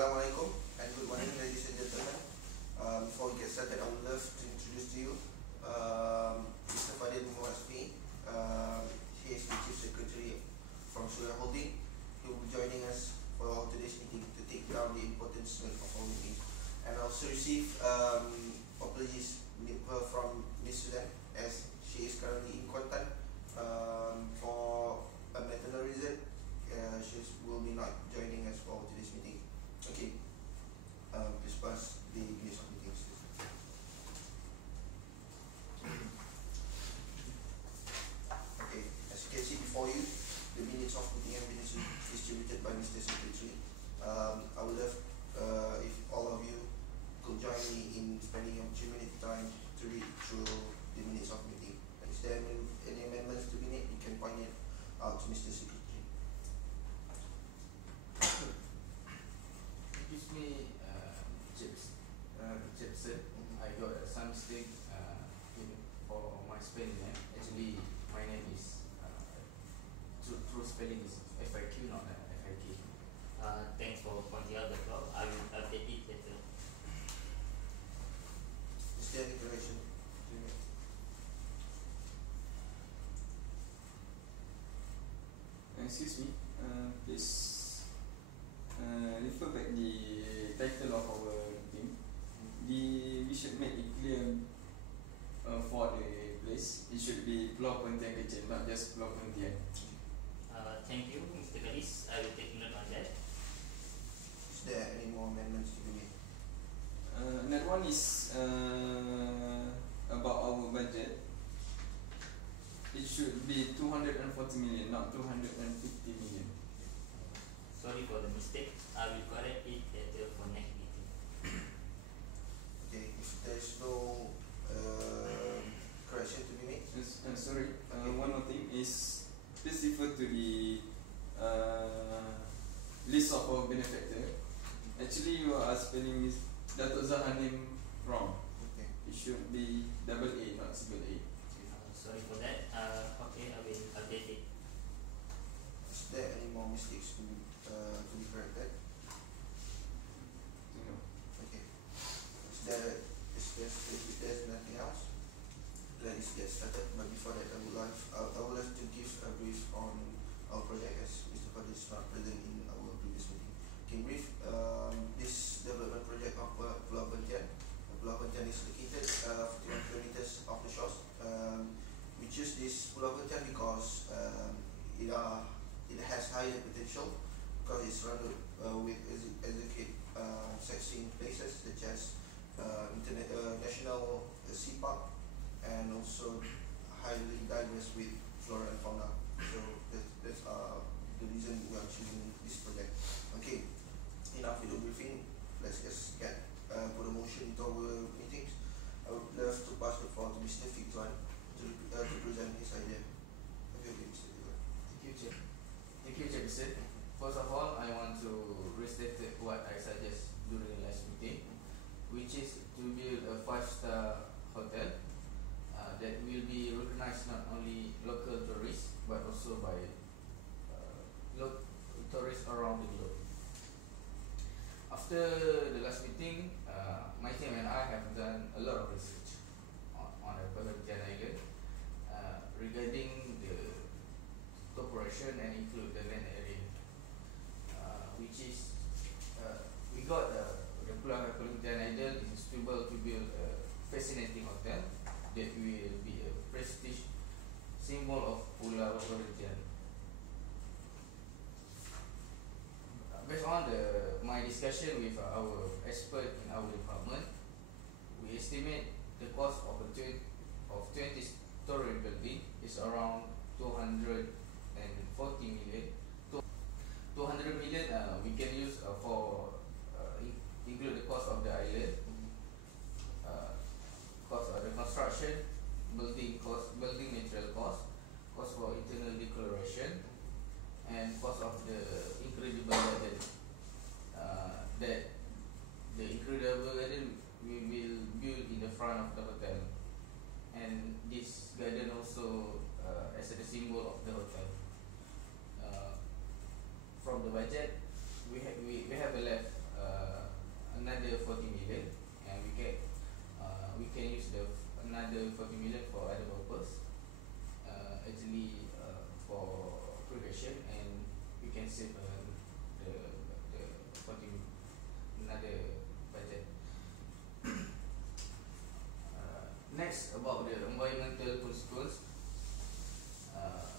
Assalamualaikum and good morning, ladies and gentlemen. Before we get started, I would love to introduce to you Mr. Fadil Muasmi. He is the Chief Secretary from Surya Holding. He will be joining us for today's meeting to take down the important note of our meeting. And also receive apologies from Ms. Sudan, as she is currently in Kuantan for a maternal reason. She will be not joining us for today's meeting. Okay, please pass the minutes of meetings. Okay, as you can see before you, the minutes of meeting have been distributed by Mr. Secretary. I would love if all of you could join me in spending a few minutes time to read through the minutes of meeting. Is there any amendments to be made? You can point it out to Mr. Secretary. Excuse me, Jepson. I got some mistake for my spelling name. Actually, my name is true spelling is FIQ, not FIK. Thanks for pointing out the flaw. I will update it later. Is there any correction? Excuse me, please refer back the title of our team. We should make it clear for the place. It should be Pulau Perhentian, not just Pulau Perhentian. Thank you, Mr. Galis. I will take note on that. Is there any more amendments to be made? Another one is about our budget. It should be 240 million, not 250 million. Sorry for the mistake. I will correct it later for next meeting. Okay, if there is no correction to be made. Sorry, one more thing is please refer to the list of our benefactor. Actually, you are spelling Miss Datuk Zahar name wrong. Okay. It should be double A, not single A. Sorry for that. Okay, I will update it. Is there any more mistakes to be corrected? No. Okay. If there's nothing else, let's get started. But before that, I would like to give a brief on our project, as Mr. Fadil is not present in our previous meeting. Okay, brief. This development project of Pulau Perhentian. Pulau Perhentian is located 51 kilometers off the shores. We choose this Pulau Perhentian because it has higher potential, because it's surrounded with educate sightseeing places such as National Sea Park, and also highly diverse with flora and fauna. So that's the reason we are choosing this project. Okay, enough with the briefing. Let's just get put a motion into our meetings. I would love to pass the floor to Mr. Fiktuan to present his idea. Okay, Mr. Fiktuan. Thank you, Jepson. First of all, I want to restate what I suggest during the last meeting, which is to build a 5-star hotel that will be recognized not only local tourists but also by tourists around the globe. After the last meeting, my team and I have done a lot of research on the Perhentian Island regarding the operation and include the land area, which is we got the Pulau Perhentian Island is suitable to build a fascinating hotel that will be a prestige symbol of Pulau Perhentian. Based on my discussion with our expert in our department, we estimate the cost of a 20-story building is around 240 million. 200 million we can use for include the cost of the island, cost of the construction, building cost, building material cost for internal declaration, and cost of the incredible garden. That the incredible garden we will build in the front of the hotel, and this garden also as a symbol of the hotel. From the budget, we have left another 40 million for other purpose. Actually, for progression, and we can save the 40 another budget. Next, about the environmental consequence.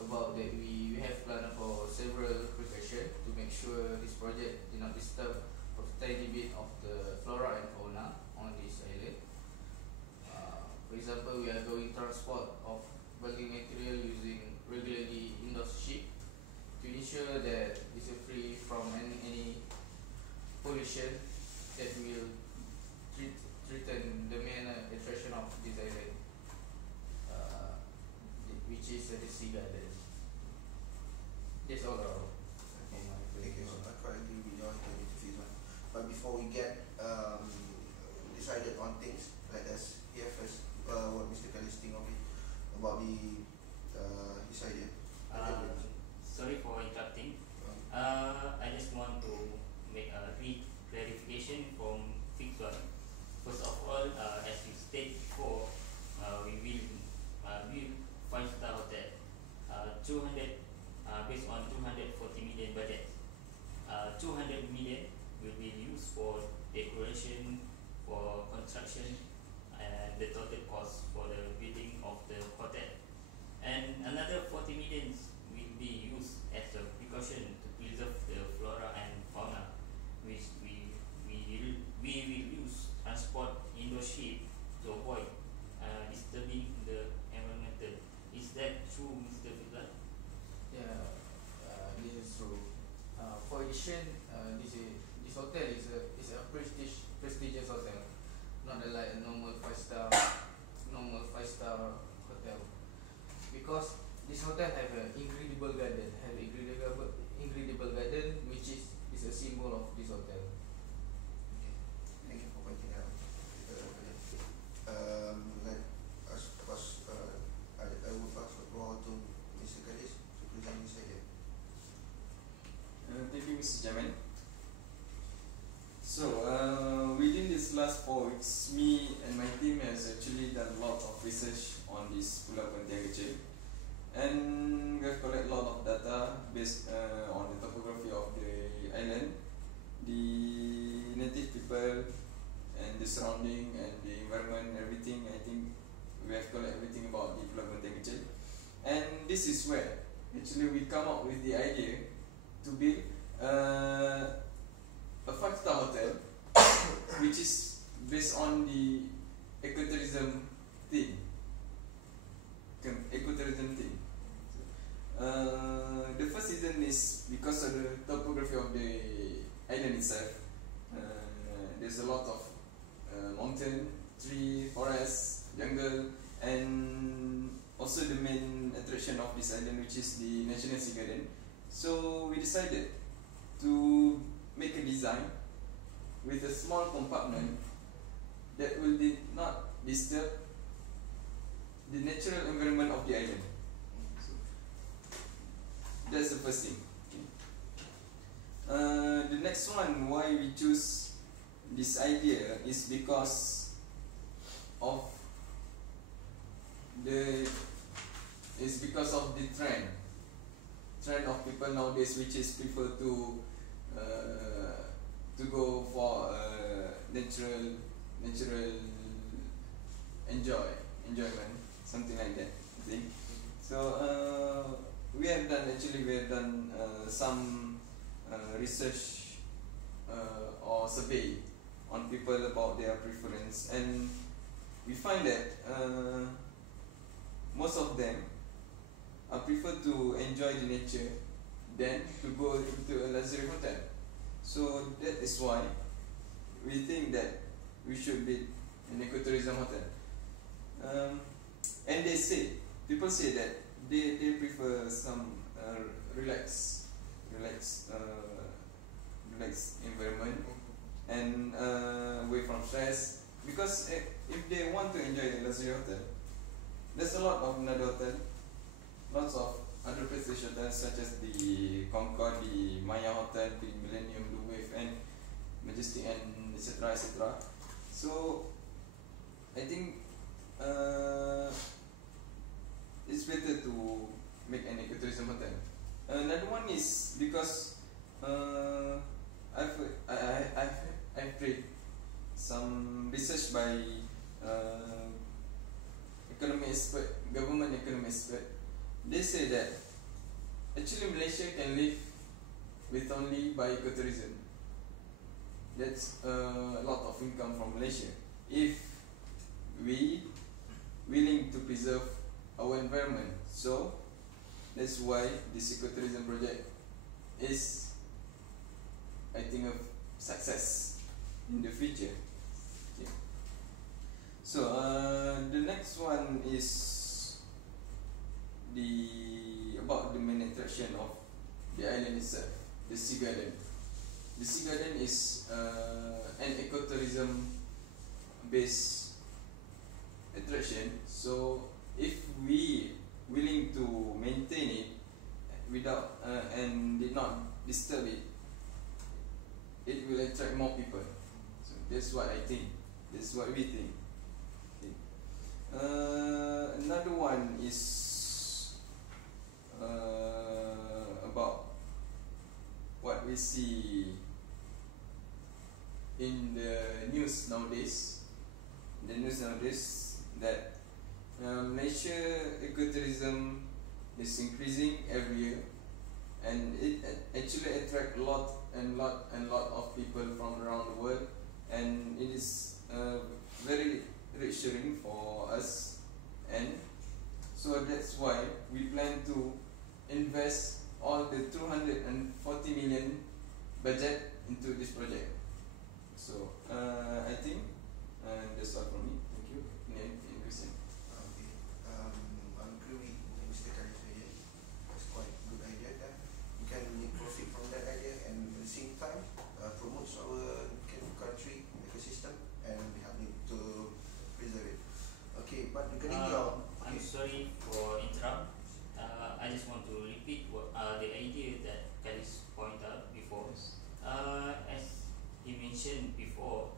About that, we have planned for several precautions to make sure this project did not disturb a tiny bit of the flora and fauna on this island. For example, we are going transport of building material using regularly indoor ship to ensure that this is free from any pollution that will threaten the main attraction of this island, which is the sea garden. That's all. Thank you. I quite agree with your phase one. But before we get decided on things, let us hear first what Mr. Khalis think of it, about his idea. Sorry for interrupting. I just want to make a clarification from fix one. First of all, as you stated before, we will build 5-star hotel, 200 based on 240 million budget. 200 million will be used for decoration, for construction, and the total cost for the building of the hotel. And another 40 million will be used as a precaution to preserve the flora and fauna, which we will use transport indoor ship to avoid disturbing the environmental. Is that true, Mr. Fidlan? Yeah, this is true. For addition, this hotel is a prestigious hotel, not like a normal 5-star hotel. Because this hotel have an incredible garden, which is a symbol of this hotel. Okay. Thank you for pointing out. Let us pass. I will pass the floor to Mr. Khalis to present his idea. Thank you, Mr. Chairman. So, within these last 4 weeks, me and my team has actually done a lot of research on this Pulau Perhentian, and we have collected a lot of data based on the topography of the island, the native people, and the surrounding and the environment, everything. I think we have collected everything about the Pulau Perhentian, and this is where actually we come up with the idea to build a 5-star hotel which is based on the ecotourism theme. The first reason is because of the topography of the island itself. There's a lot of mountain, tree, forest, jungle, and also the main attraction of this island, which is the National Sea Garden. So we decided to make a design with a small compartment that will not disturb the natural environment of the island. So that's the first thing. The next one, why we choose this idea is because of the trend of people nowadays, which is prefer to go for natural enjoyment, something like that, I think. So we have done some research or survey on people about their preference, and we find that most of them prefer to enjoy the nature than to go into a luxury hotel. So that is why we think that we should build an ecotourism hotel. And people say that they prefer some relaxed environment and away from stress. Because if they want to enjoy a luxury hotel, there's a lot of another hotel, lots of other prestige hotels such as the Concord, the Maya Hotel, the Millennium, Blue Wave, and Majestic, and etc. So I think it's better to make an ecotourism hotel. Another one is because I've read some research by economy expert, government economy expert. They say that actually Malaysia can live with only by ecotourism. That's a lot of income from Malaysia if we willing to preserve our environment. So that's why this ecotourism project is, I think, a success in the future. Okay. So the next one is about the main attraction of the island itself, the Sea Garden. The Sea Garden is an ecotourism based attraction. So if we willing to maintain it without and did not disturb it, it will attract more people. So that's what I think. That's what we think. Okay. Another one is about what we see in the news nowadays. The news nowadays that Malaysia ecotourism is increasing every year, and it actually attract a lot of people from around the world, and it is very reassuring for us, and so that's why we plan to invest all the 240 million budget into this project. So I think that's all from me. Thank you. Any question? Okay. I agree with Mr. Karis idea. That's quite a good idea. We can make profit from that idea, and at the same time promotes our country ecosystem and help it to preserve it. Okay, but regarding your I'm sorry for interrupt. I just want to repeat what the idea that Kalis pointed out before. As he mentioned before,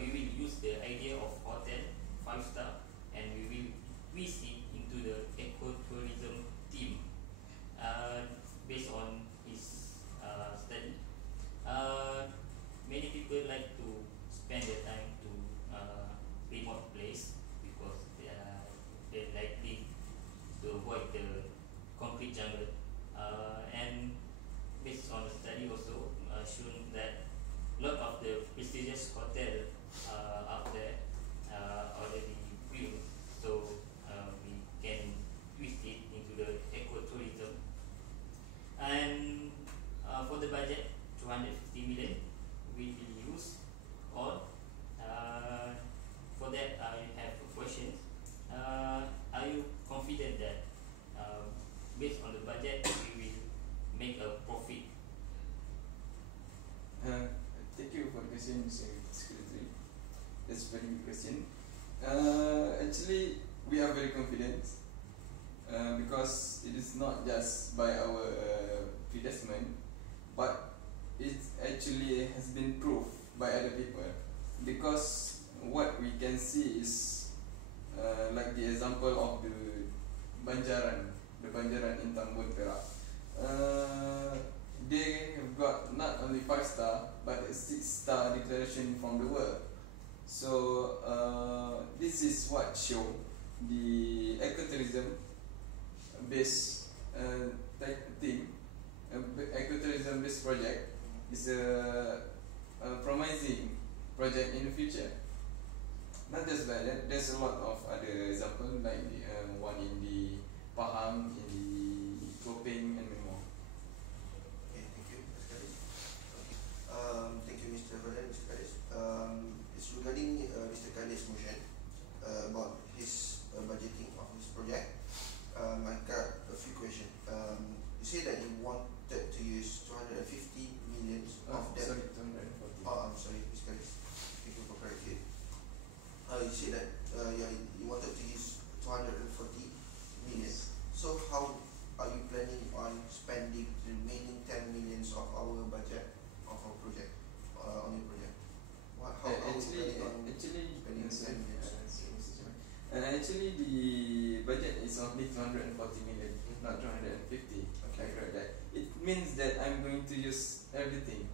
we will use the idea of hotel 5-star, and we will twist it into the ecotourism theme based on his study. Many people like to spend their time to remote place because they're likely to avoid the concrete jungle, and based on the study also shown that a lot of the prestigious hotel out there already built, so we can twist it into the ecotourism. And for the budget, 250 million will be used all. For that, I have a question. Are you confident that based on the budget we will make a profit? Thank you for the question, Mr. Secretary. That's a very good question. Actually, we are very confident because it is not just by our predestination, but it actually has been proved by other people. Because what we can see is like the example of the Banjaran in Tambun, Perak. They have got not only 5-star but a 6-star declaration from the world. So this is what show the ecotourism based thing, ecotourism based project is a promising project in the future. Not just like that, there's a lot of other examples like the one in the Pahang, in the Kopeng, and many more. Okay, thank you, Mr. Karis. Okay. Thank you, Mr. Vadan, Mr. Karis. It's regarding Mr. Karis' motion about his budgeting of his project. I got a few questions. You say that you wanted to use 250 million of that. Sorry, 240. Oh, I'm sorry, Mr. Karis. Thank you for correcting. You say that you wanted to use 240 million. So how are you planning on spending the remaining 10 millions of our budget of our project on your project? How are you planning on spending the 10 millions? And I only 240 million, not 250. Okay. I read that. It means that I'm going to use everything,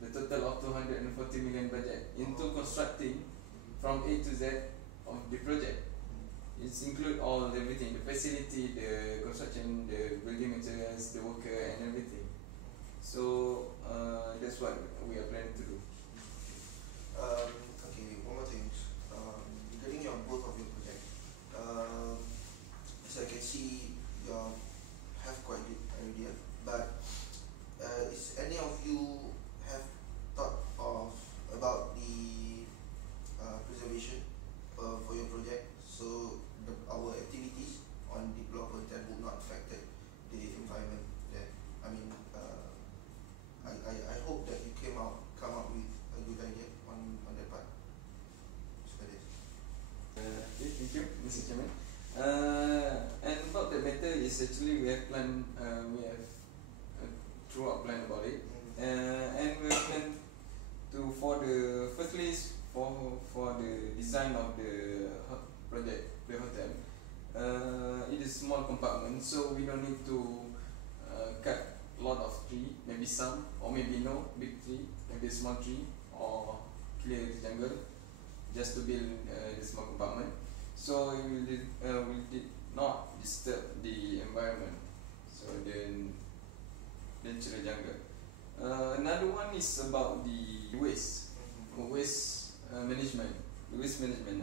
the total of 240 million budget, into constructing from A to Z of the project. It's include all everything, the facility, the construction, the building materials, the worker and everything. So that's what we are planning to do. Okay, one more thing. Regarding your both of your project, as I can see, you have quite good idea. But is any of you have thought of about the preservation for your project? So our activities on the Pulau Perhentian would not affect the environment there. I mean, I hope that you come up with a good idea on that part. So that is. Okay, thank you, Mr. Chairman. And about the matter is actually we have planned, we have throughout plan about it, and we have planned to firstly for the design of the project, the hotel. It is small compartment, so we don't need to cut a lot of tree, maybe some or maybe no big tree, maybe a small tree, or clear the jungle just to build the small compartment. So we did not disturb the environment, so the natural jungle. Another one is about the waste management. Waste management.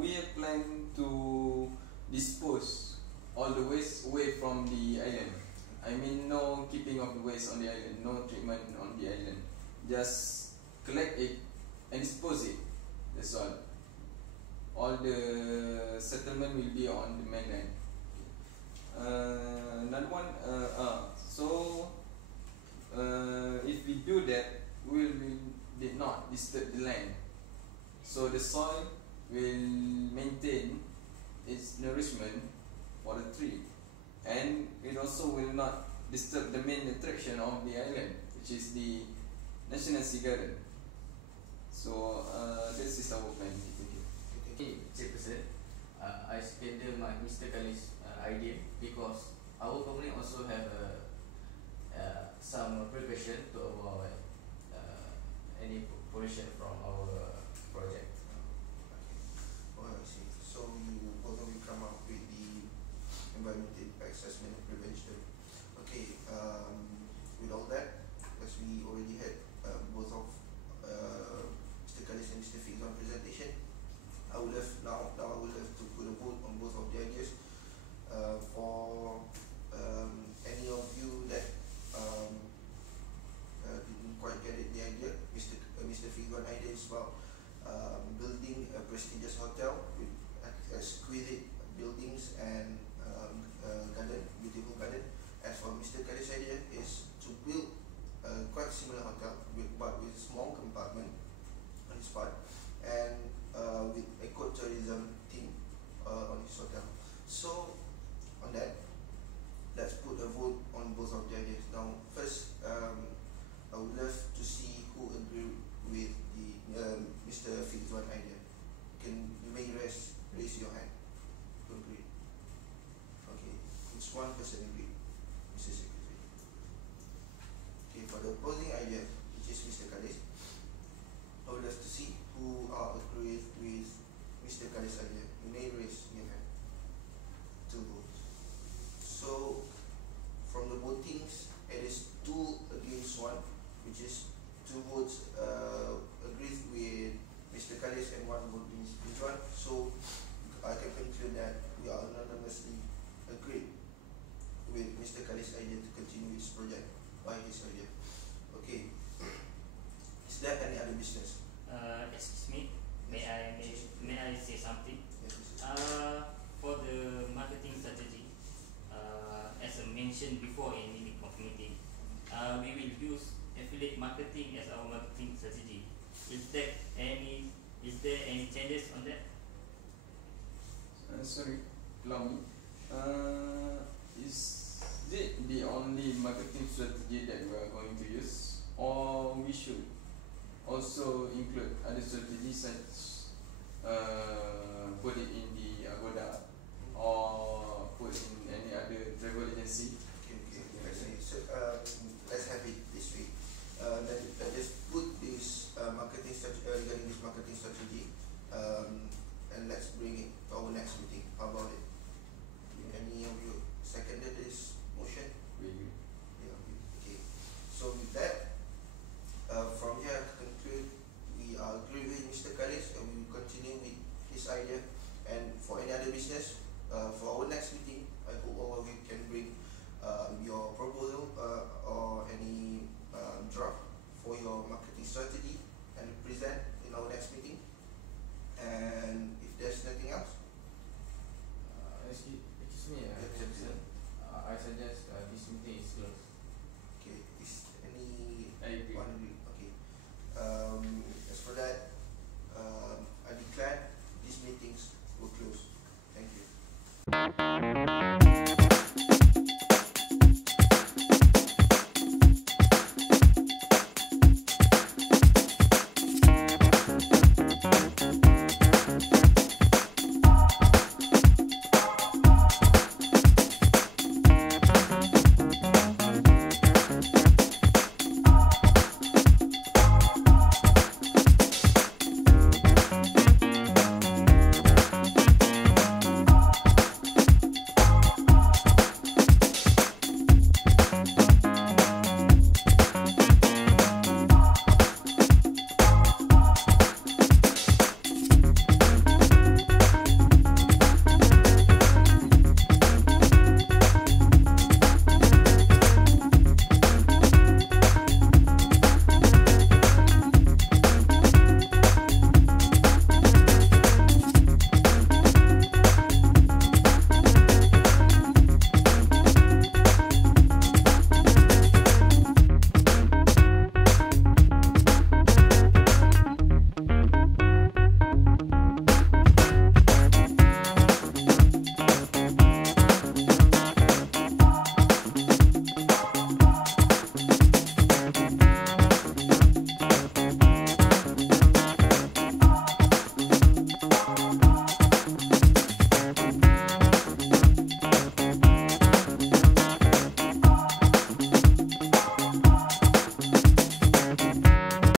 We have planned to dispose all the waste away from the island. I mean, no keeping of the waste on the island, no treatment on the island. Just collect it and dispose it. That's all. All the settlement will be on the mainland. Another one. If we do that, we did not disturb the land. So the soil will maintain its nourishment for the tree, and it also will not disturb the main attraction of the island, which is the National Sea Garden. So this is our plan. Thank you. Okay, Chairperson, I seconded my Mr. Khalil's idea because our company also have some precaution to avoid any pollution from our project. Oh, I see. So you both of you come up with the environmental impact assessment and prevention. Okay. With all that, as we already had both of Mr. Khalis and Mr. Fig's on presentation, I would have now I would have to put a vote on both of the ideas. For any of you that didn't quite get it, the idea, Mr. Fig's one idea is about building a prestigious hotel with exquisite buildings and garden, beautiful garden. As for Mr. Khalis' idea is to build a quite similar hotel but with small compartment on his part, and with ecotourism theme on his hotel. So on that, let's put a vote on both of the ideas. Now first, I would love to see who agree with the Mr. Fig's one idea. You may raise your hand to agree. Okay, it's one person agree, Mr. Secretary. Okay, for the opposing idea, which is Mr. Khalis, I would love to see who are agree with Mr. Khalis' idea. You may raise your hand. 2 votes. So from the votings, it is 2 against 1, which is 2 votes agrees with Mr. Khalis and 1 vote against each one. So I can conclude that we are unanimously agreed with Mr. Khalis' idea to continue his project by his idea. Okay. Is there any other business? Excuse me, may I say something? Yes, For the marketing strategy, as I mentioned before in the meeting, we will use affiliate marketing as our marketing strategy. Is there any changes on that? Sorry, allow me. Is it the only marketing strategy that we are going to use, or we should also include other strategies such put it in the Agoda or agency